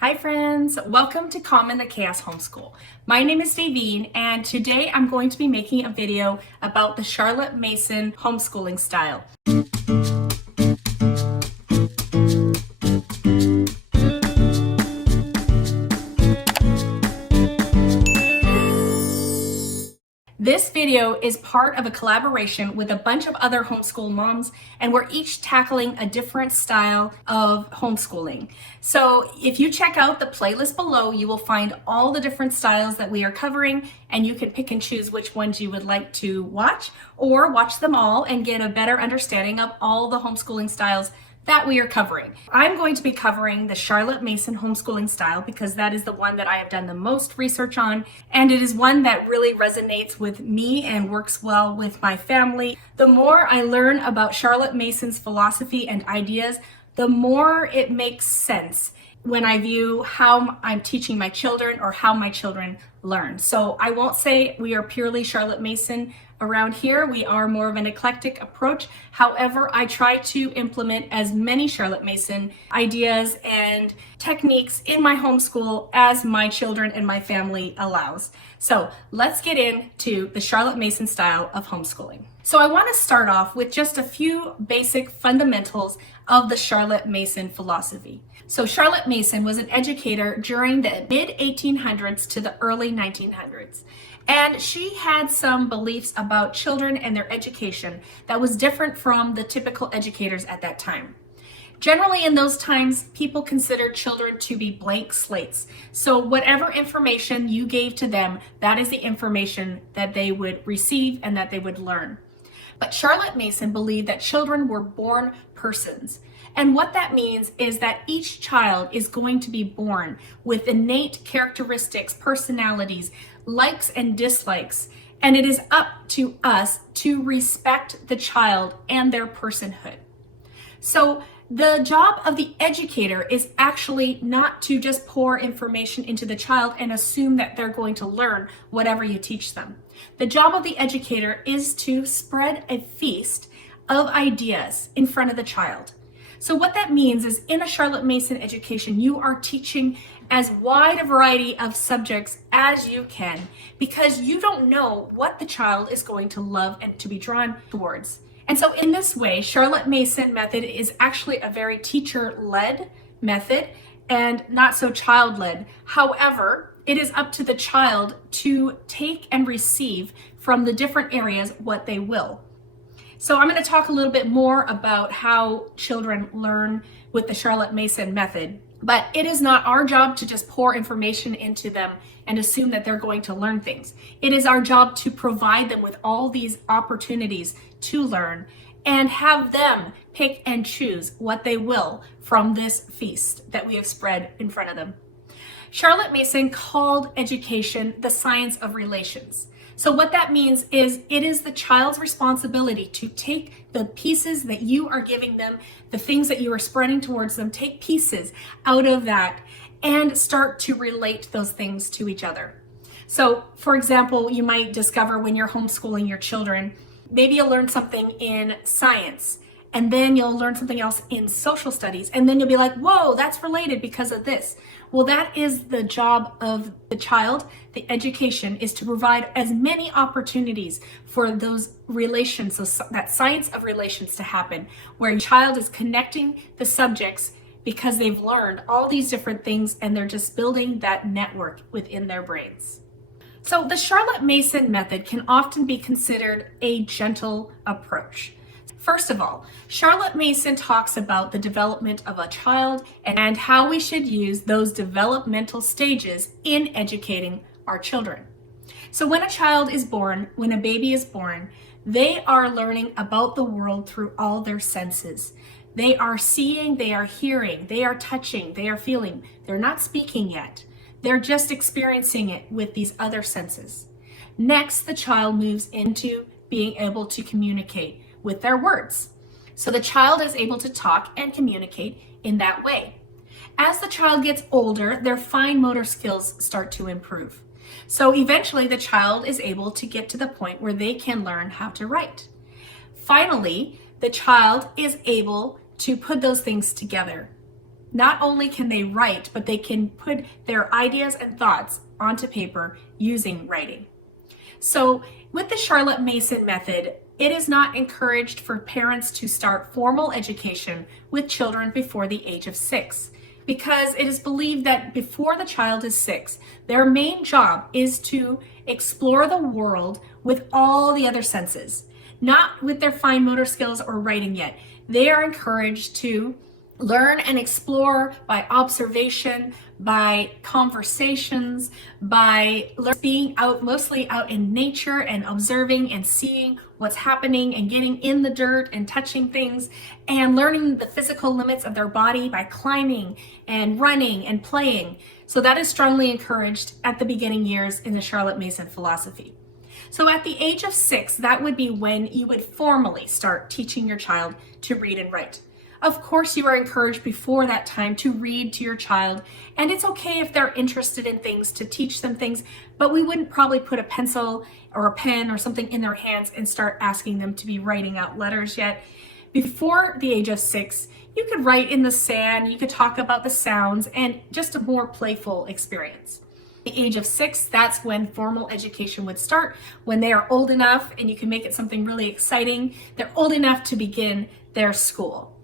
Hi friends, welcome to Calm in the Chaos Homeschool. My name is Davine and today I'm going to be making a video about the Charlotte Mason homeschooling style. This video is part of a collaboration with a bunch of other homeschool moms, and we're each tackling a different style of homeschooling. So if you check out the playlist below, you will find all the different styles that we are covering, and you can pick and choose which ones you would like to watch, or watch them all and get a better understanding of all the homeschooling styles that we are covering. I'm going to be covering the Charlotte Mason homeschooling style because that is the one that I have done the most research on, and it is one that really resonates with me and works well with my family. The more I learn about Charlotte Mason's philosophy and ideas, the more it makes sense when I view how I'm teaching my children or how my children learn. So I won't say we are purely Charlotte Mason around here. We are more of an eclectic approach. However, I try to implement as many Charlotte Mason ideas and techniques in my homeschool as my children and my family allows. So let's get into the Charlotte Mason style of homeschooling. So I want to start off with just a few basic fundamentals of the Charlotte Mason philosophy. So Charlotte Mason was an educator during the mid-1800s to the early 1900s. And she had some beliefs about children and their education that was different from the typical educators at that time. Generally, in those times, people considered children to be blank slates. So whatever information you gave to them, that is the information that they would receive and that they would learn. But Charlotte Mason believed that children were born persons. And what that means is that each child is going to be born with innate characteristics, personalities, likes and dislikes, and it is up to us to respect the child and their personhood. So the job of the educator is actually not to just pour information into the child and assume that they're going to learn whatever you teach them. The job of the educator is to spread a feast of ideas in front of the child. So what that means is in a Charlotte Mason education, you are teaching as wide a variety of subjects as you can because you don't know what the child is going to love and to be drawn towards. And so in this way, Charlotte Mason method is actually a very teacher-led method and not so child-led. However, it is up to the child to take and receive from the different areas what they will. So I'm going to talk a little bit more about how children learn with the Charlotte Mason method, but it is not our job to just pour information into them and assume that they're going to learn things. It is our job to provide them with all these opportunities to learn and have them pick and choose what they will from this feast that we have spread in front of them. Charlotte Mason called education the science of relations. So what that means is it is the child's responsibility to take the pieces that you are giving them, the things that you are spreading towards them, take pieces out of that and start to relate those things to each other. So for example, you might discover when you're homeschooling your children, maybe you'll learn something in science and then you'll learn something else in social studies. And then you'll be like, whoa, that's related because of this. Well, that is the job of the child. The education is to provide as many opportunities for those relations, so that science of relations to happen, where a child is connecting the subjects because they've learned all these different things and they're just building that network within their brains. So the Charlotte Mason method can often be considered a gentle approach. First of all, Charlotte Mason talks about the development of a child and how we should use those developmental stages in educating our children. So when a child is born, when a baby is born, they are learning about the world through all their senses. They are seeing, they are hearing, they are touching, they are feeling. They're not speaking yet. They're just experiencing it with these other senses. Next, the child moves into being able to communicate with their words. So the child is able to talk and communicate in that way. As the child gets older, their fine motor skills start to improve. So eventually the child is able to get to the point where they can learn how to write. Finally, the child is able to put those things together. Not only can they write, but they can put their ideas and thoughts onto paper using writing. So with the Charlotte Mason method, it is not encouraged for parents to start formal education with children before the age of 6, because it is believed that before the child is 6, their main job is to explore the world with all the other senses, not with their fine motor skills or writing yet. They are encouraged to learn and explore by observation, by conversations, by being out, mostly out in nature and observing and seeing what's happening and getting in the dirt and touching things and learning the physical limits of their body by climbing and running and playing. So that is strongly encouraged at the beginning years in the Charlotte Mason philosophy. So at the age of 6, that would be when you would formally start teaching your child to read and write. Of course, you are encouraged before that time to read to your child, and it's okay if they're interested in things to teach them things, but we wouldn't probably put a pencil or a pen or something in their hands and start asking them to be writing out letters yet. Before the age of 6, you could write in the sand, you could talk about the sounds, and just a more playful experience. At the age of 6, that's when formal education would start, when they are old enough, and you can make it something really exciting. They're old enough to begin their school.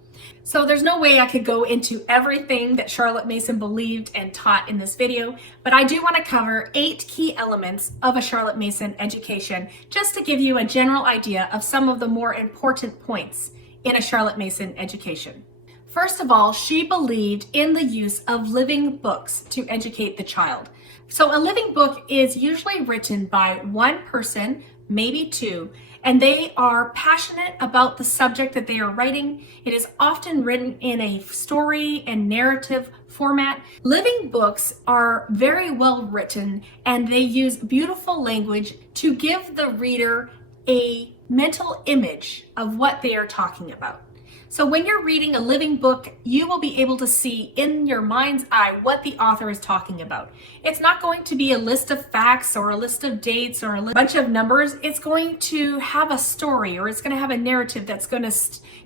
So there's no way I could go into everything that Charlotte Mason believed and taught in this video, but I do want to cover 8 key elements of a Charlotte Mason education, just to give you a general idea of some of the more important points in a Charlotte Mason education. First of all, she believed in the use of living books to educate the child. So a living book is usually written by one person, maybe 2, and they are passionate about the subject that they are writing. It is often written in a story and narrative format. Living books are very well written, and they use beautiful language to give the reader a mental image of what they are talking about. So when you're reading a living book, you will be able to see in your mind's eye what the author is talking about. It's not going to be a list of facts or a list of dates or a bunch of numbers. It's going to have a story, or it's going to have a narrative that's going to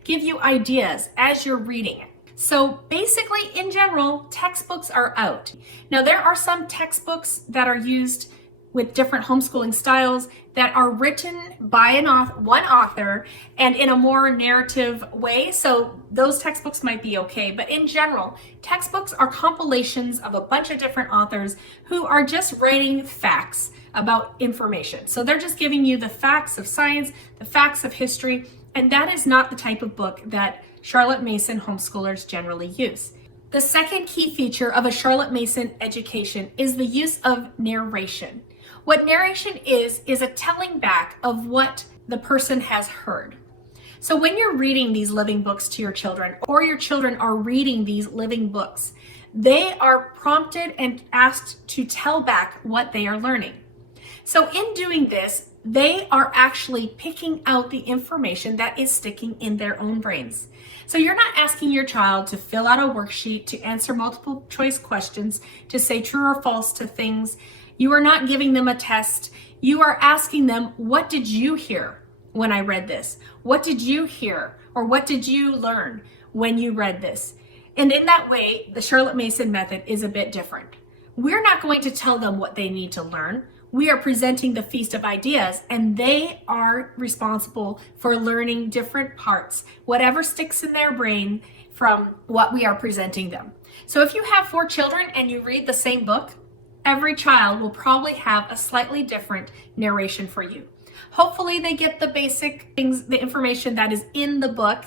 give you ideas as you're reading it. So basically, in general, textbooks are out. Now, there are some textbooks that are used with different homeschooling styles that are written by one author and in a more narrative way. So those textbooks might be okay. But in general, textbooks are compilations of a bunch of different authors who are just writing facts about information. So they're just giving you the facts of science, the facts of history, and that is not the type of book that Charlotte Mason homeschoolers generally use. The second key feature of a Charlotte Mason education is the use of narration. What narration is a telling back of what the person has heard. So when you're reading these living books to your children, or your children are reading these living books, they are prompted and asked to tell back what they are learning. So in doing this, they are actually picking out the information that is sticking in their own brains. So you're not asking your child to fill out a worksheet, to answer multiple choice questions, to say true or false to things. You are not giving them a test. You are asking them, what did you hear when I read this? What did you hear, or what did you learn when you read this? And in that way, the Charlotte Mason method is a bit different. We're not going to tell them what they need to learn. We are presenting the feast of ideas, and they are responsible for learning different parts, whatever sticks in their brain from what we are presenting them. So if you have 4 children and you read the same book, every child will probably have a slightly different narration for you. Hopefully they get the basic things, the information that is in the book,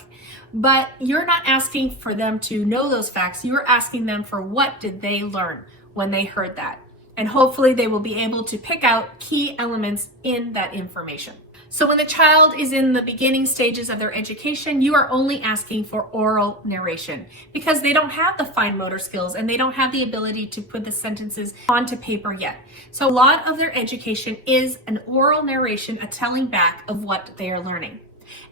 but you're not asking for them to know those facts. You're asking them for what did they learn when they heard that. And hopefully they will be able to pick out key elements in that information. So when the child is in the beginning stages of their education, you are only asking for oral narration because they don't have the fine motor skills and they don't have the ability to put the sentences onto paper yet. So a lot of their education is an oral narration, a telling back of what they are learning.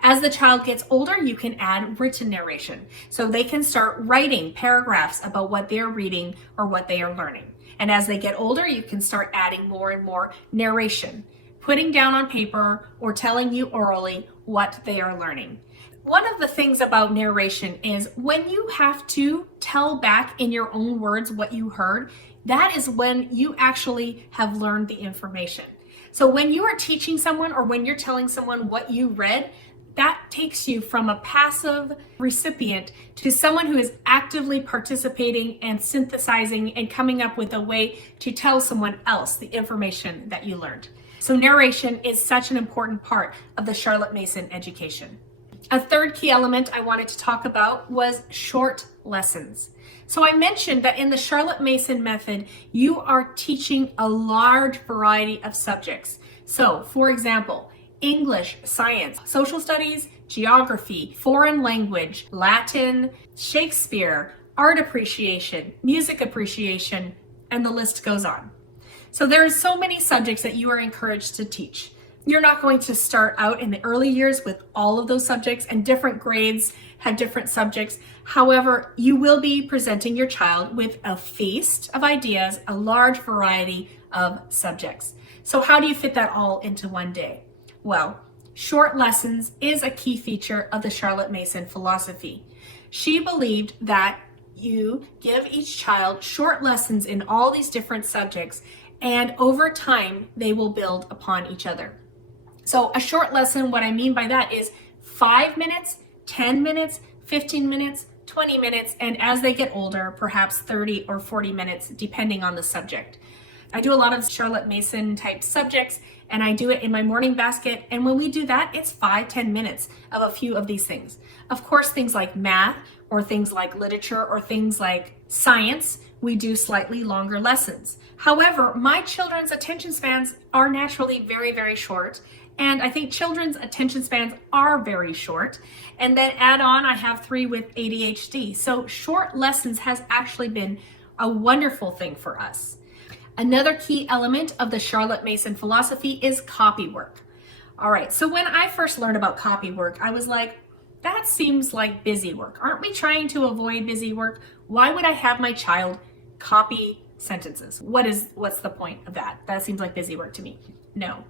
As the child gets older, you can add written narration. So they can start writing paragraphs about what they're reading or what they are learning. And as they get older, you can start adding more and more narration, putting down on paper or telling you orally what they are learning. One of the things about narration is when you have to tell back in your own words what you heard, that is when you actually have learned the information. So when you are teaching someone or when you're telling someone what you read, that takes you from a passive recipient to someone who is actively participating and synthesizing and coming up with a way to tell someone else the information that you learned. So narration is such an important part of the Charlotte Mason education. A third key element I wanted to talk about was short lessons. So I mentioned that in the Charlotte Mason method, you are teaching a large variety of subjects. So for example, English, science, social studies, geography, foreign language, Latin, Shakespeare, art appreciation, music appreciation, and the list goes on. So there's so many subjects that you are encouraged to teach. You're not going to start out in the early years with all of those subjects, and different grades have different subjects. However, you will be presenting your child with a feast of ideas, a large variety of subjects. So how do you fit that all into one day? Well, short lessons is a key feature of the Charlotte Mason philosophy. She believed that you give each child short lessons in all these different subjects, and over time, they will build upon each other. So a short lesson, what I mean by that is 5 minutes, 10 minutes, 15 minutes, 20 minutes, and as they get older, perhaps 30 or 40 minutes, depending on the subject. I do a lot of Charlotte Mason type subjects, and I do it in my morning basket. And when we do that, it's 5-10 minutes of a few of these things. Of course, things like math or things like literature or things like science, we do slightly longer lessons. However, my children's attention spans are naturally very, very short. And I think children's attention spans are very short. And then add on, I have 3 with ADHD. So short lessons has actually been a wonderful thing for us. Another key element of the Charlotte Mason philosophy is copywork. All right, so when I first learned about copywork, I was like, that seems like busy work. Aren't we trying to avoid busy work? Why would I have my child copy sentences? What's the point of that? That seems like busy work to me. No.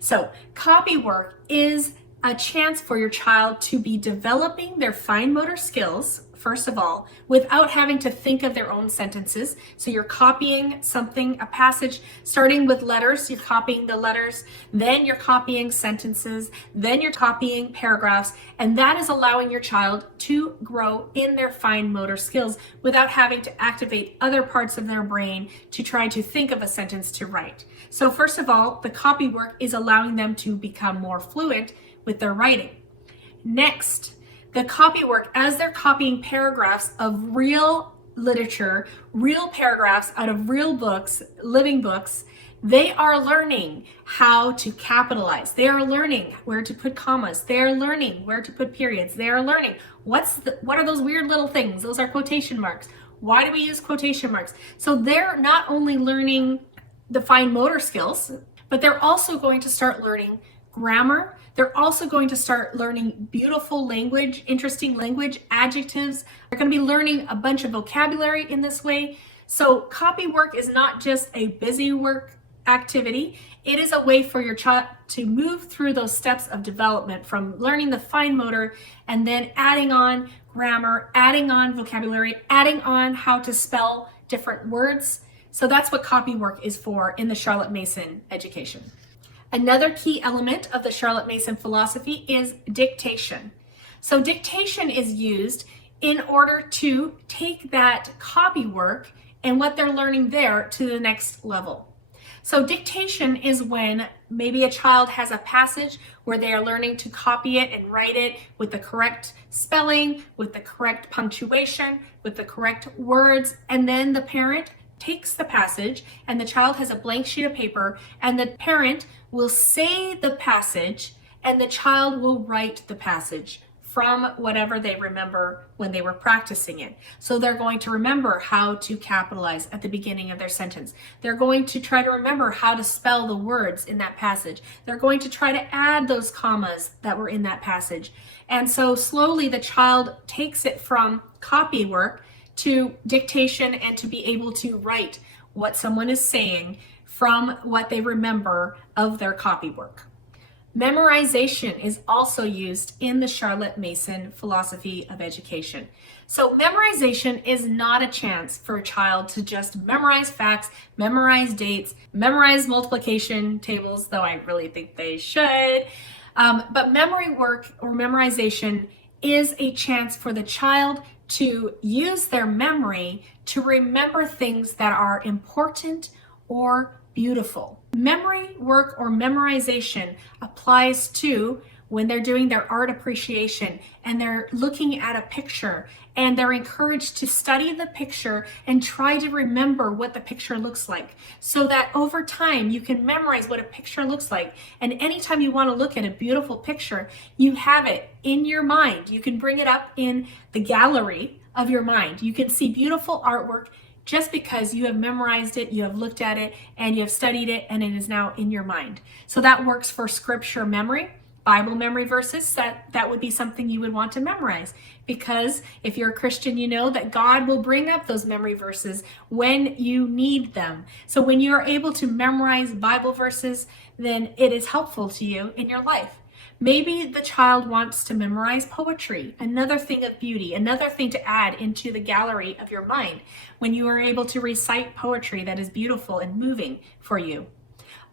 So copywork is a chance for your child to be developing their fine motor skills, first of all, without having to think of their own sentences. So you're copying something, a passage, starting with letters, you're copying the letters, then you're copying sentences, then you're copying paragraphs, and that is allowing your child to grow in their fine motor skills without having to activate other parts of their brain to try to think of a sentence to write. So first of all, the copywork is allowing them to become more fluent with their writing. Next, the copywork, as they're copying paragraphs of real literature, real paragraphs out of real books, living books, they are learning how to capitalize. They are learning where to put commas. They are learning where to put periods. They are learning what are those weird little things? Those are quotation marks. Why do we use quotation marks? So they're not only learning the fine motor skills, but they're also going to start learning grammar. They're also going to start learning beautiful language, interesting language, adjectives. They're going to be learning a bunch of vocabulary in this way. So copywork is not just a busy work activity. It is a way for your child to move through those steps of development from learning the fine motor and then adding on grammar, adding on vocabulary, adding on how to spell different words. So that's what copywork is for in the Charlotte Mason education. Another key element of the Charlotte Mason philosophy is dictation. So dictation is used in order to take that copywork and what they're learning there to the next level. So dictation is when maybe a child has a passage where they are learning to copy it and write it with the correct spelling, with the correct punctuation, with the correct words, and then the parent takes the passage and the child has a blank sheet of paper and the parent will say the passage and the child will write the passage from whatever they remember when they were practicing it. So they're going to remember how to capitalize at the beginning of their sentence. They're going to try to remember how to spell the words in that passage. They're going to try to add those commas that were in that passage. And so slowly the child takes it from copywork to dictation and to be able to write what someone is saying from what they remember of their copywork. Memorization is also used in the Charlotte Mason philosophy of education. So memorization is not a chance for a child to just memorize facts, memorize dates, memorize multiplication tables, though I really think they should. But memory work or memorization is a chance for the child to use their memory to remember things that are important or beautiful. Memory work or memorization applies to when they're doing their art appreciation and they're looking at a picture and they're encouraged to study the picture and try to remember what the picture looks like, so that over time you can memorize what a picture looks like. And anytime you want to look at a beautiful picture, you have it in your mind. You can bring it up in the gallery of your mind. You can see beautiful artwork just because you have memorized it, you have looked at it, and you have studied it, and it is now in your mind. So that works for scripture memory. Bible memory verses, that would be something you would want to memorize, because if you're a Christian, you know that God will bring up those memory verses when you need them. So when you are able to memorize Bible verses, then it is helpful to you in your life. Maybe the child wants to memorize poetry, another thing of beauty, another thing to add into the gallery of your mind when you are able to recite poetry that is beautiful and moving for you.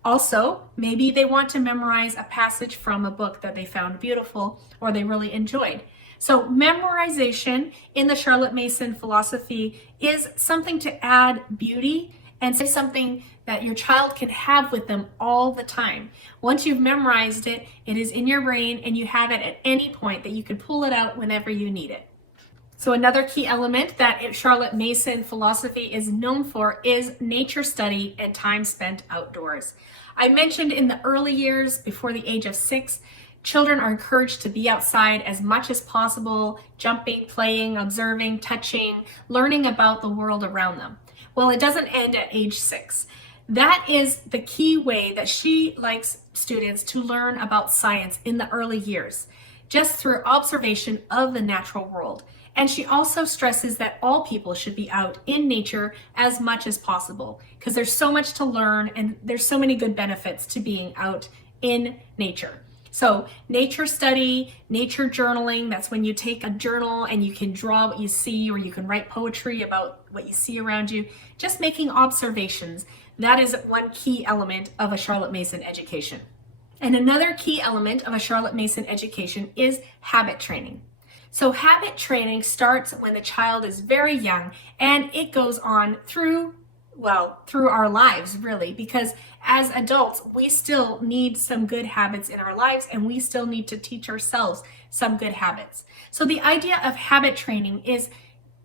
Also, maybe they want to memorize a passage from a book that they found beautiful or they really enjoyed. So memorization in the Charlotte Mason philosophy is something to add beauty and say something that your child can have with them all the time. Once you've memorized it, it is in your brain and you have it at any point that you can pull it out whenever you need it. So another key element that Charlotte Mason philosophy is known for is nature study and time spent outdoors. I mentioned in the early years, before the age of 6, children are encouraged to be outside as much as possible, jumping, playing, observing, touching, learning about the world around them. Well, it doesn't end at age 6. That is the key way that she likes students to learn about science in the early years, just through observation of the natural world. And she also stresses that all people should be out in nature as much as possible, because there's so much to learn and there's so many good benefits to being out in nature. So nature study, nature journaling, that's when you take a journal and you can draw what you see, or you can write poetry about what you see around you, just making observations. That is one key element of a Charlotte Mason education. And another key element of a Charlotte Mason education is habit training. So habit training starts when the child is very young, and it goes on through our lives, really, because as adults, we still need some good habits in our lives, and we still need to teach ourselves some good habits. So the idea of habit training is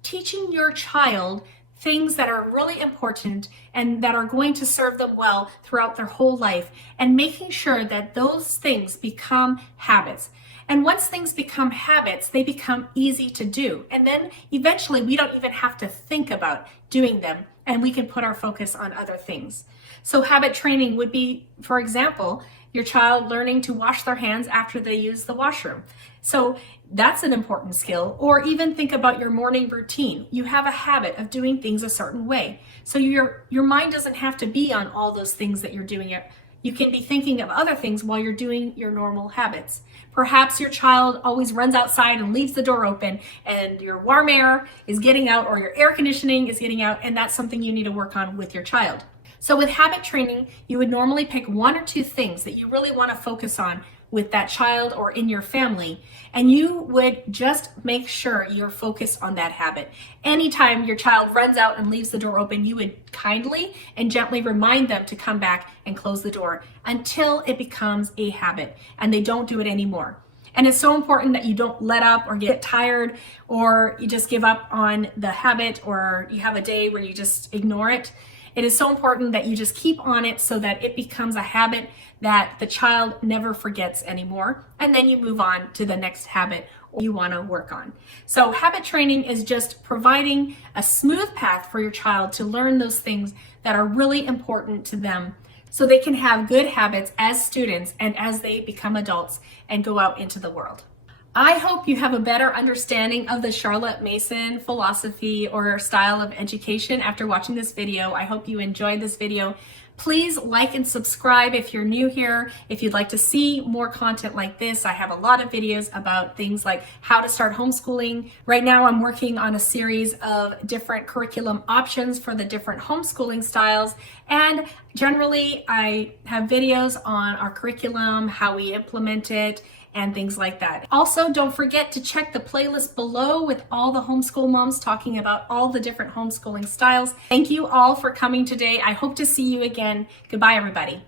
teaching your child things that are really important and that are going to serve them well throughout their whole life, and making sure that those things become habits. And once things become habits, they become easy to do. And then eventually we don't even have to think about doing them, and we can put our focus on other things. So habit training would be, for example, your child learning to wash their hands after they use the washroom. So that's an important skill. Or even think about your morning routine. You have a habit of doing things a certain way. So your mind doesn't have to be on all those things that you're doing. You can be thinking of other things while you're doing your normal habits. Perhaps your child always runs outside and leaves the door open, and your warm air is getting out, or your air conditioning is getting out, and that's something you need to work on with your child. So with habit training, you would normally pick one or two things that you really want to focus on with that child or in your family, and you would just make sure you're focused on that habit. Anytime your child runs out and leaves the door open, you would kindly and gently remind them to come back and close the door until it becomes a habit and they don't do it anymore. And it's so important that you don't let up or get tired, or you just give up on the habit, or you have a day where you just ignore it. It is so important that you just keep on it so that it becomes a habit that the child never forgets anymore. And then you move on to the next habit you want to work on. So habit training is just providing a smooth path for your child to learn those things that are really important to them, so they can have good habits as students and as they become adults and go out into the world. I hope you have a better understanding of the Charlotte Mason philosophy or style of education after watching this video. I hope you enjoyed this video. Please like and subscribe if you're new here. If you'd like to see more content like this, I have a lot of videos about things like how to start homeschooling. Right now I'm working on a series of different curriculum options for the different homeschooling styles, and generally I have videos on our curriculum, how we implement it, and things like that. Also, don't forget to check the playlist below with all the homeschool moms talking about all the different homeschooling styles. Thank you all for coming today. I hope to see you again. Goodbye, everybody.